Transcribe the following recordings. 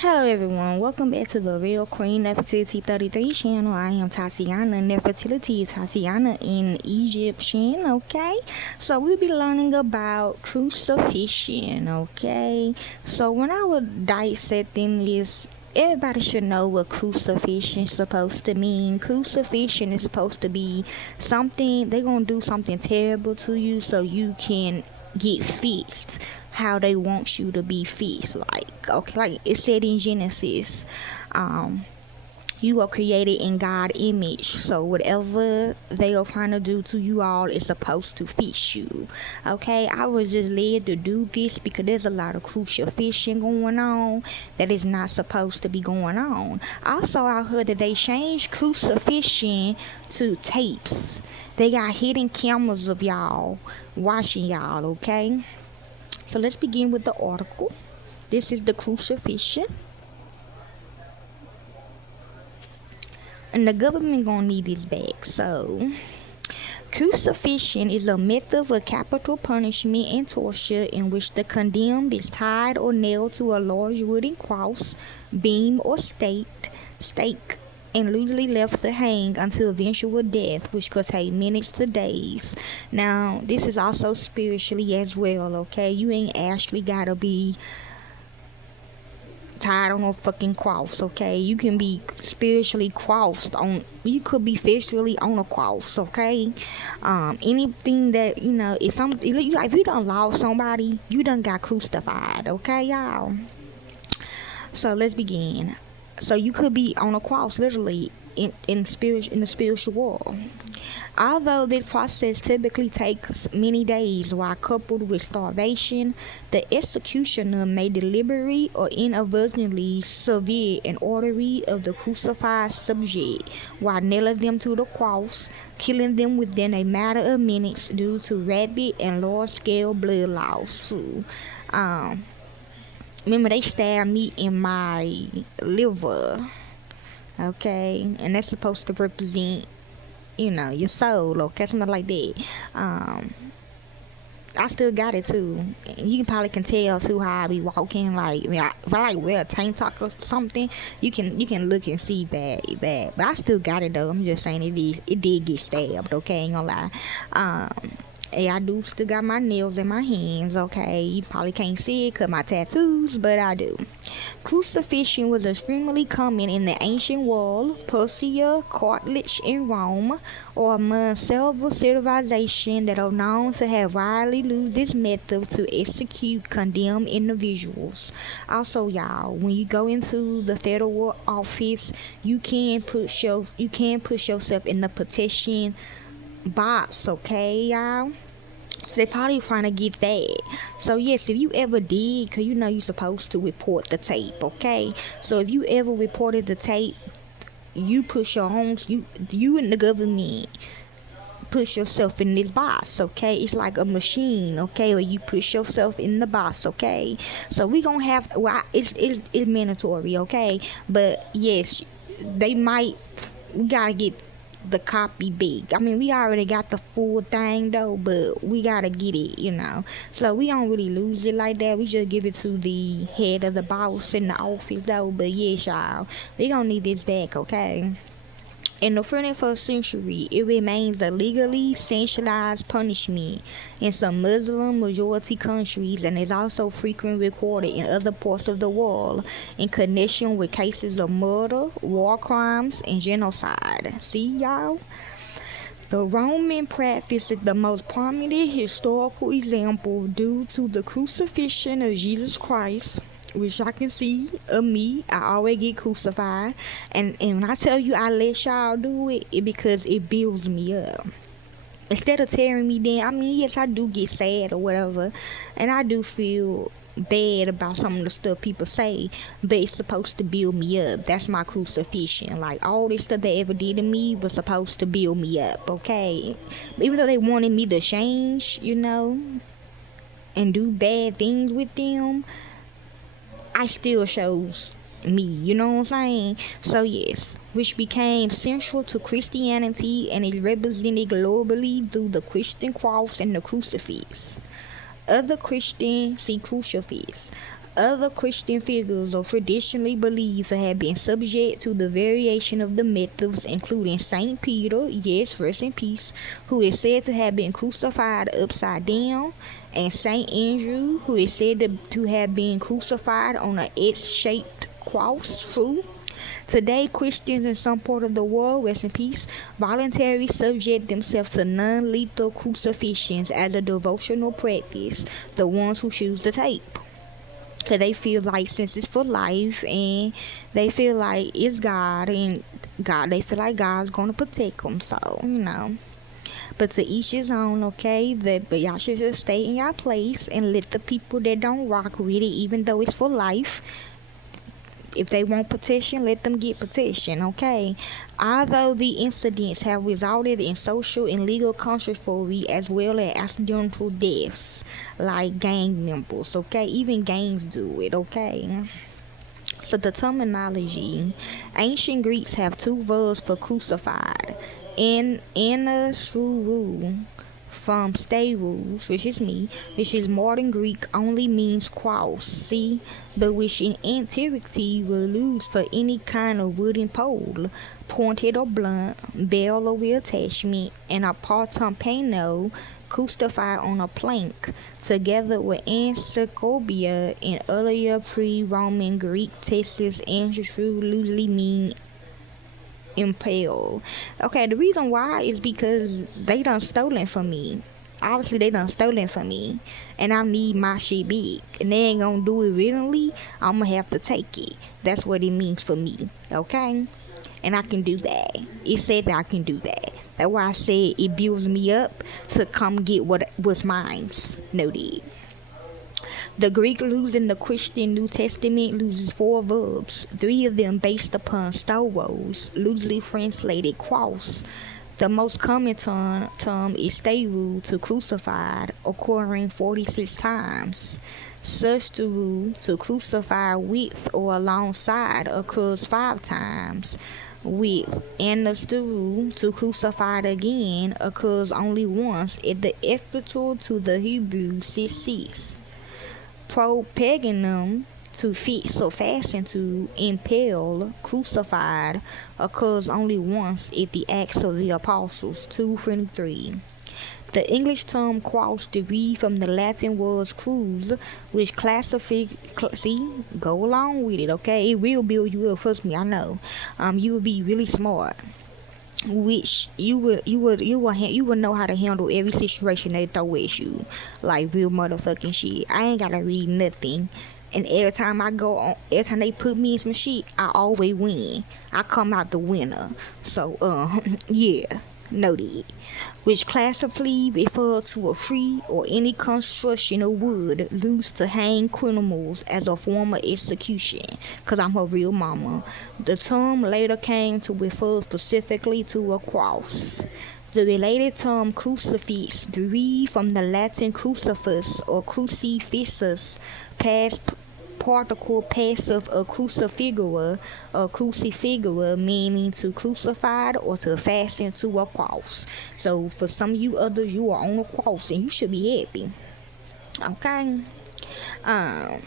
Hello everyone, welcome back to the Real Queen Nefertiti 33 channel. I am Tatiana. Nefertiti is Tatiana in Egyptian, okay? So we'll be learning about crucifixion, okay? So when I was dissecting this, everybody should know what crucifixion is supposed to mean. Crucifixion is supposed to be something, they're going to do something terrible to you so you can get fixed how they want you to be fixed. Like it said in Genesis, you are created in God's image, so whatever they are trying to do to you all is supposed to fix you. Okay, I was just led to do this because there's a lot of crucifixion going on that is not supposed to be going on. Also, I heard that they changed crucifixion to tapes. They got hidden cameras of y'all watching y'all, okay? So let's begin with the article. This is the crucifixion. And the government gonna need this back. So crucifixion is a method of capital punishment and torture in which the condemned is tied or nailed to a large wooden cross, beam, or stake, and loosely left to hang until eventual death, which could take minutes to days. Now, this is also spiritually as well, okay? You ain't actually gotta be tied on a fucking cross, okay? You can be spiritually crossed on, you could be physically on a cross, okay? Anything that, if if you done lost somebody, you done got crucified, okay, y'all? So let's begin. So you could be on a cross, literally, in the spiritual world. Although this process typically takes many days while coupled with starvation, the executioner may deliberately or inadvertently sever an artery of the crucified subject while nailing them to the cross, killing them within a matter of minutes due to rapid and large-scale blood loss. Remember, they stabbed me in my liver, okay? And that's supposed to represent, your soul, okay? Something like that. I still got it, too. You probably can tell, too, how I be walking. Like, if I, wear a tank top or something, you can look and see that. But I still got it, though. I'm just saying it did get stabbed, okay? Ain't gonna lie. I do still got my nails in my hands, okay? You probably can't see it because my tattoos, but I do. Crucifixion was extremely common in the ancient world, Persia, Carthage, and Rome, or among several civilizations that are known to have widely used this method to execute condemned individuals. Also, y'all, when you go into the federal office, you can put yourself in the petition box, okay, y'all? They probably trying to get that. So yes, if you ever did, cause you're supposed to report the tape, okay? So if you ever reported the tape, you push your own, you and the government push yourself in this box, okay? It's like a machine, okay, where you push yourself in the box, okay? So we gonna have, it's mandatory, okay? But yes, we gotta get the copy big. I mean, we already got the full thing though, but we gotta get it, So we don't really lose it like that. We just give it to the head of the boss in the office though. But yes, y'all, we gonna need this back, okay? In the 21st century, it remains a legally centralized punishment in some Muslim-majority countries and is also frequently recorded in other parts of the world in connection with cases of murder, war crimes, and genocide. See, y'all? The Roman practice is the most prominent historical example due to the crucifixion of Jesus Christ, which y'all can see of me. I always get crucified, and when I tell you I let y'all do it because it builds me up instead of tearing me down. I mean, yes, I do get sad or whatever, and I do feel bad about some of the stuff people say, but it's supposed to build me up. That's my crucifixion. Like, all this stuff they ever did to me was supposed to build me up, okay? Even though they wanted me to change, and do bad things with them, I still shows me, you know what I'm saying? So yes, which became central to Christianity and is represented globally through the Christian cross and the crucifix. Other Christians see crucifix Other Christian figures are traditionally believed to have been subject to the variation of the methods, including Saint Peter, yes, rest in peace, who is said to have been crucified upside down, and Saint Andrew, who is said to have been crucified on an X-shaped cross. True. Today, Christians in some part of the world, rest in peace, voluntarily subject themselves to non-lethal crucifixions as a devotional practice, the ones who choose to take. Because they feel like since it's for life and they feel like it's God and they feel like God's going to protect them. So, But to each his own, okay? But y'all should just stay in your place and let the people that don't rock with it, even though it's for life, if they want protection, let them get protection, okay? Although the incidents have resulted in social and legal controversy as well as accidental deaths, like gang members, okay? Even gangs do it, okay? So the terminology, ancient Greeks have two verbs for crucified. Anasuru from Stauros, which is me, which is modern Greek, only means cross, see, but which in antiquity were used for any kind of wooden pole, pointed or blunt, bell or wheel attachment, and a partampano crucified on a plank, together with encyclopedia in earlier pre-Roman Greek texts. Andrew loosely mean impale. Okay, the reason why is because they done stolen from me. Obviously, they done stolen from me, and I need my shit big. And they ain't gonna do it willingly. I'm gonna have to take it. That's what it means for me. Okay, and I can do that. It said that I can do that. That's why I said it builds me up to come get what's mine's. Noted. The Greek losing the Christian New Testament loses four verbs, three of them based upon stauros, loosely translated cross. The most common term is stau, to crucified, occurring 46 times. Susteru, to crucify with or alongside, occurs 5 times. With anasteru, to crucify again, occurs only once at the equivalent to the Hebrew 6:6. Propaganum, to fix or fasten to, impale, crucified, occurs only once at the Acts of the Apostles 2:23. The English term cross derived from the Latin words cruz, which go along with it, okay? It will build you up, trust me, I know. You will be really smart, which you would know how to handle every situation they throw at you, like real motherfucking shit. I ain't gotta read nothing, and every time they put me in some shit, I always win. I come out the winner. So yeah, noted. Which classically refer to a tree or any construction of wood used to hang criminals as a form of execution, because I'm her real mama. The term later came to refer specifically to a cross. The related term crucifix derived from the Latin crucifix or crucifixus, past particle passive of crucifigura, or crucifigura, meaning to crucified or to fasten to a cross. So for some of you others, you are on a cross and you should be happy. Okay. I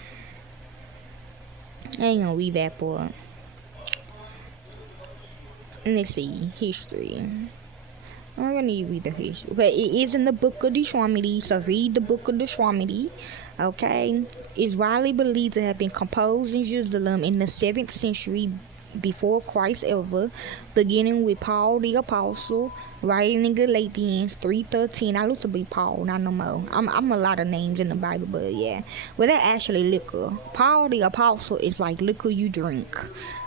ain't gonna read that part. Let's see, history. I'm gonna need to read the history. Okay, it is in the book of Deuteronomy, so read the book of Deuteronomy. Okay, it's widely believed to have been composed in Jerusalem in the 7th century before Christ ever, beginning with Paul the Apostle, writing in Galatians 3:13. I used to be Paul, not no more. I'm a lot of names in the Bible, but yeah. Well, they're actually liquor. Paul the Apostle is like liquor you drink.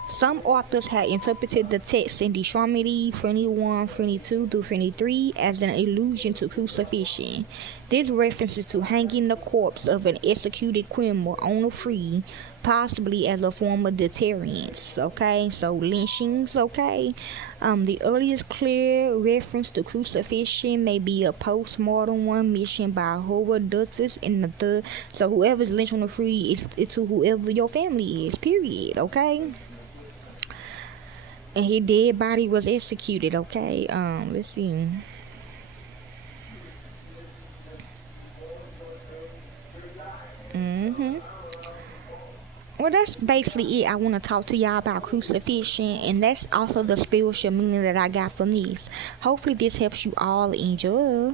Some authors have interpreted the text in Deuteronomy 21:22-23 as an allusion to crucifixion. This references to hanging the corpse of an executed criminal on a tree, possibly as a form of deterrence. Okay, so lynchings. Okay, the earliest clear reference to crucifixion may be a post-mortem one mentioned by Herodotus in the third. So whoever's lynched on the tree is to whoever your family is. Period. Okay. And his dead body was executed. Okay, let's see. Well, that's basically it. I want to talk to y'all about crucifixion, and that's also the spiritual meaning that I got from this. Hopefully, this helps you all enjoy.